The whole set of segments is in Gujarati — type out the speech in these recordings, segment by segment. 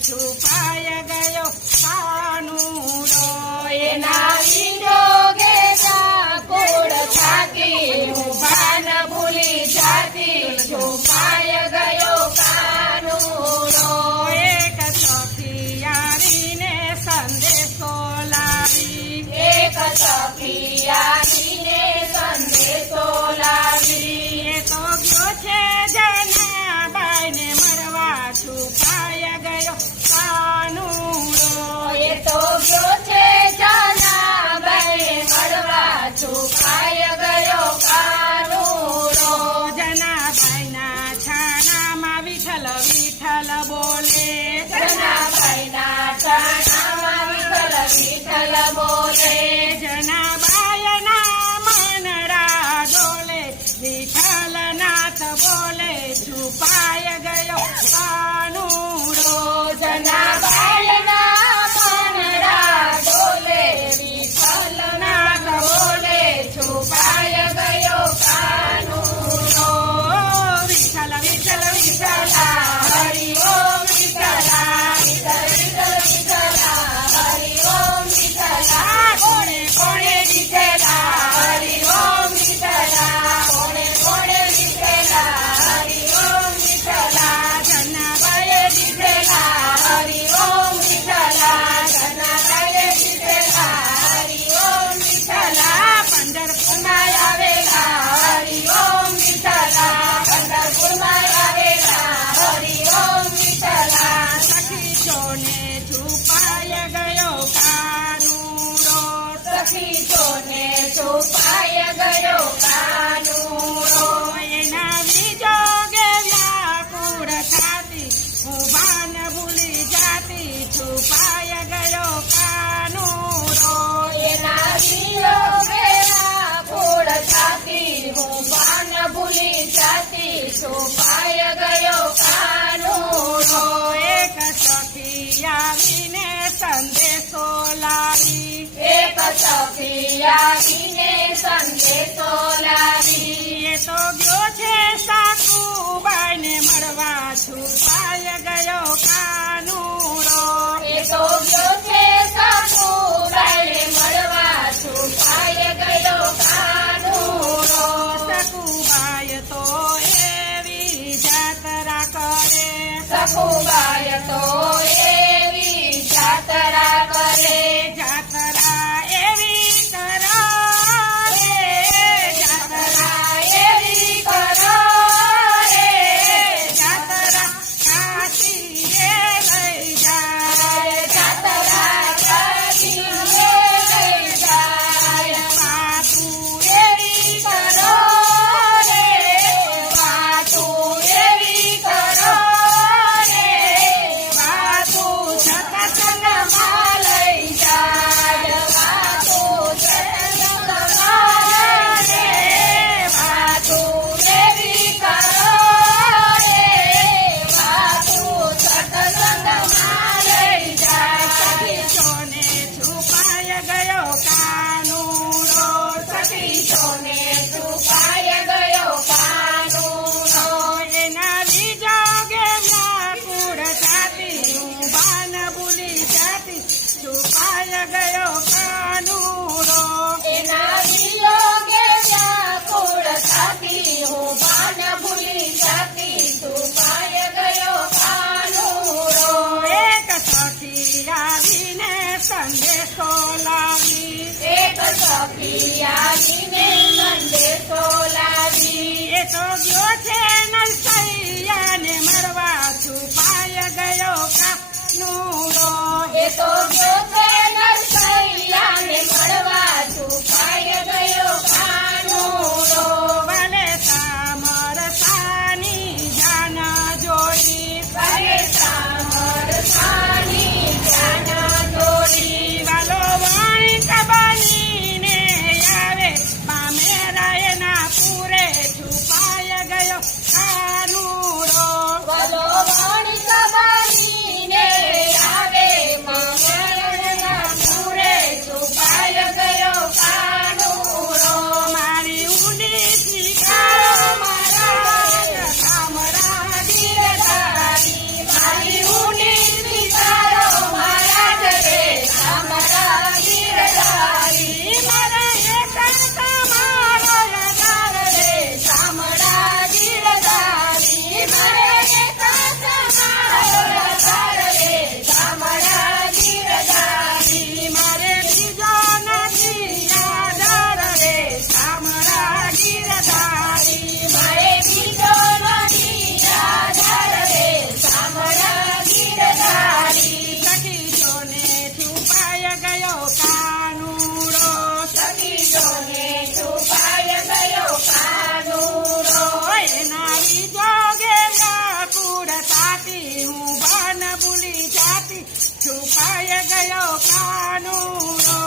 છુપાય ગયો કાનુડો એના વિજોગે વ્યાકુળ થાતી હું ભાન ભૂલી જાતી છુપાય ગયો કાનુડો એક સખિયારીને સંદેશો લાવી એક સખિયારીને સંદેશો લાવી એ તો ગયો છે જનાબાઈને મરવા છુપાય ગયો કાનુડો એ તો ગયો છે જનાબાઈને મરવા છુપાય ગયો કાનુડો જનાબાઈના છાણામાં વિઠ્ઠલ વિઠ્ઠલ બોલે જનાબાઈના છાણામાં વિઠ્ઠલ વિઠ્ઠલ બોલે જનાબાઈના મનડા ડોલે વિઠ્ઠલનાથ બોલે છુપાય ગયો કાનુડો જનાબાઈના મનડા ડોલે વિઠ્ઠલનાથ બોલે છુપાય ગયો કાનુડો વિઠ્ઠલ વિઠ્ઠલ વિઠ્ઠલ હરિ ઓમ વિઠ્ઠલા વિઠ્ઠલ વિઠ્ઠલ વિઠ્ઠલા હરિ ઓમ વિઠ્ઠલા કોણે કોણે વિઠ્ઠલા હરિ ઓમ વિઠ્ઠલા કોણે કોણે વિઠ્ઠલા હરિ ઓમ વિઠ્ઠલા જનાબાઈએ વિઠ્ઠલા હરિ ઓમ વિઠ્ઠલા જનાબાઈએ વિઠ્ઠલા હરિ ઓમ વિઠ્ઠલા પંઢરપુરમાં આવેલા હરિ ઓમ વિઠ્ઠલા પંઢરપુરમાં આવેલા હરિ ઓમ વિઠ્ઠલા સખી જોને છુપાય ગયો કાનુડો સખી જોને છુપાય ગયો કાનુડો એના વિજોગે વ્યાકુળ થાતી હું ભાન ભૂલી જાતી છુપાય ગયો કાનુડો એના વિજોગે વ્યાકુળ થાતી હું ભાન ભૂલી જાતી છુપાય ગયો કાનુડો એક સખી આવીને સંદેશો લાવી એક સખી આવીને સંદેશો લાવી એ તો ગયો છે સાકુબાઈને મળવા છુપાય ગયો કાનુડો એ તો ગયો છે સાકુબાઈને મળવા છુપાય ગયો કાનુડો સકુબાઈ તો એવી જાતરા કરે સકુબાઈ તો એવી જાતરા કરે જાતરા એવી કરો રે જાતરા એવી કરો રે જાતરા કાશીએ લઈ સખી આવીને સંદેશો લાવી. એ તો ગયો છે નરસૈયાને મરવા છુપાય ગયો કાનુડો. એ તો ગયો છે નરસૈયાને મળવા છુપાય ગયો કાનુડો. ભલે સામરસાની જાન જોડી. ભલે સામરસાની જાન જોડી. વાલો વણિક બનીને આવે પામેરા એના પૂરે છુપાય ગયો કાનુડો. ભલો વણિક બનીને આવે મામરના પૂરે છુપાય ગયો કાનુડો. મારી ઊંડી શિકારો મારા કામરા ગીરધારી મારી ઊંડી શિકારો મહારાજ રે કામરા ગીરધારી. મારા એક તમારો યાદ રે કામરા ગીરધારી મારે એક તમારો આધાર રે કામરા ગીરધારી. મારે બીજો નથી આધાર રે કામરા ગીરધારી. મારે બીજો નથી આધાર રે કામરા ગીરધારી. સખીઓને છુપાય ગયો કાનુડો. સખીઓને છુપાય ગયો કાનુડો. એના વિજોગે વ્યાકુળ થાતી હું બન ભૂલી જાતી છુપાય ગયો કાનુડો.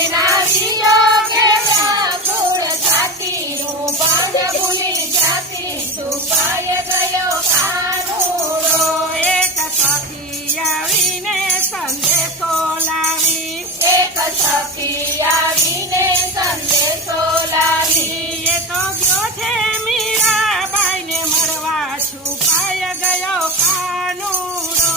એના વિયોગે વ્યાકુળ થાતી હું પણ ભૂલી જાતી છુપાય ગયો કાનુડો. એક સખી આવીને સંદેશો લાવી. એક સખી આવીને સંદેશો લાવી. એ તો ગયો છે મીરાબાઈને મળવા છુપાય ગયો કાનુડો.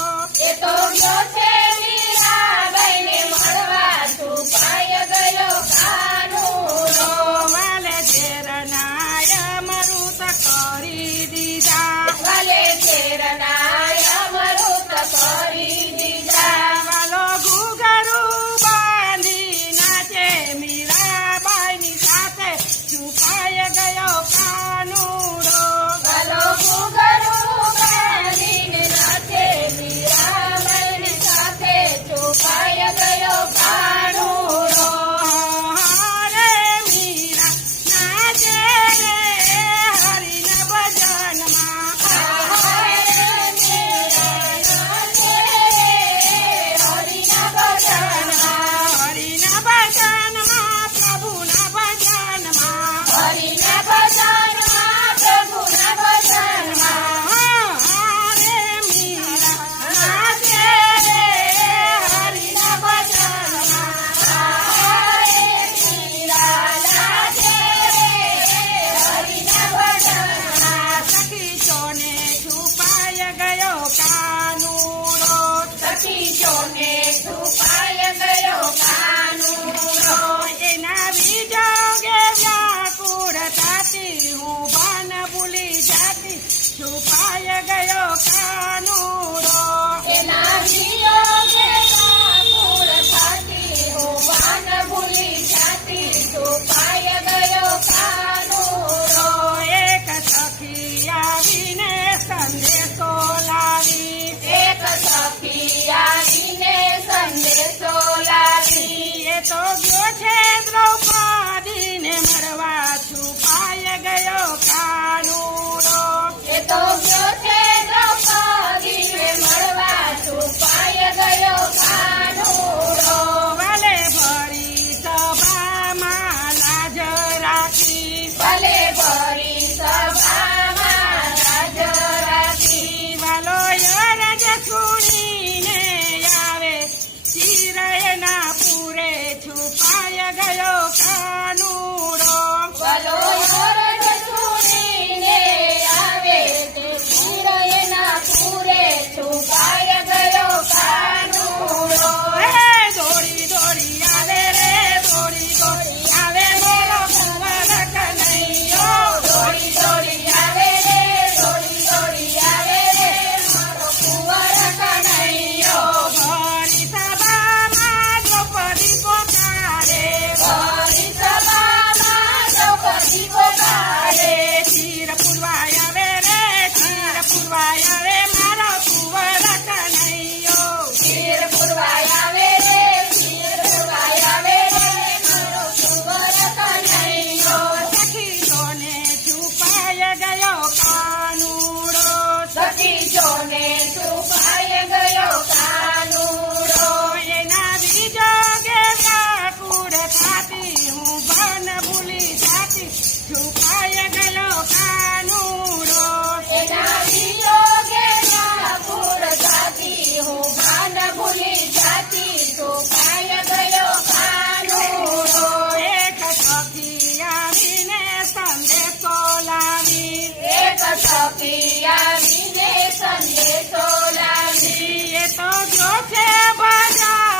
એ તો ગયો છે મીરાબાઈને મળવા છુપાય ગયો કાનુડો. વાલે ઝેરનાય અમૃત કરી દીધા. ભલે ઝેરનાય અમૃત કરી દીધા. વાલો ઘૂઘરું બાંધી નાચે મીરાબાઈની સાથે છુપાય ગયો કાનુડો. ભલો ઘૂઘરું બાંધીને નાચે મીરાબાઈની સાથે છુપાય ગયો કાનુડો. હરે મીરા નાચે રે હરિના ભજનમાં. હરે મીરા નાચે હરિના ભજનમાં. હરિના ભજનમાં પ્રભુના ભજનમાં. હરિના ભજનમાં પ્રભુના ભજનમાં. હરે મીરા નાચે રે હરિના ભજનમાં. હરે મીરા નાચે હરિના ભજનમાં. સખીઓને છુપાય ગયો કાનુડો. સખીઓને છુપાય ગયો કાનુડો. એના વિજોગે વ્યાકુળ થાતી હું બન ભૂલી જાતી છુપાય ગયો કાનુડો. એના વિયોગે વ્યાકુળ થાતી હું ભાન ભૂલી જાતી છુપાય ગયો કાનુડો. એક સખી આવીને સંદેશો લાવી. એક સખી આવીને સંદેશો લાવી. એ તો ગયો છે દ્રૌપદીને મળવા છુપાય ગયો કાનુડો. એ તો ગયો છે દ્રૌપદીને મળવા છુપાય ગયો કાનુડો. ભલે ભરી સભામાં લાજ રાખી. ભલે ભરી સભામાં રાજ રાખી. વાલો યરજ સુણીને આવે ચિરયના પૂરે છુપાય ગયો કાનુડો. ગાડે. ચીર પુરવાય આવે રે ચીર પુરવાય આવે મારો કુંવર કનૈયો ચીર પુરવાય આવે રે, ચીર પુરવાય આવે રે, મારો કુંવર કનૈયો. સખીઓને છુપાય ગયો કાનુડો સખીજોને છુપાઈ ગયો કાનુડો. એના બીજો વ્યાકુળ થાતી હું ભન ભૂલી જાતી છુપાય ગયો કાનુડો એના વિયોગે વ્યાકુળ થાતી, હું ભાન ભૂલી જાતી, છુપાઈ ગયો કાનુડો. એક સખી આવીને સંદેશો લાવી એક સખી આવીને સંદેશો લાવી. એ તો જો છે બજાર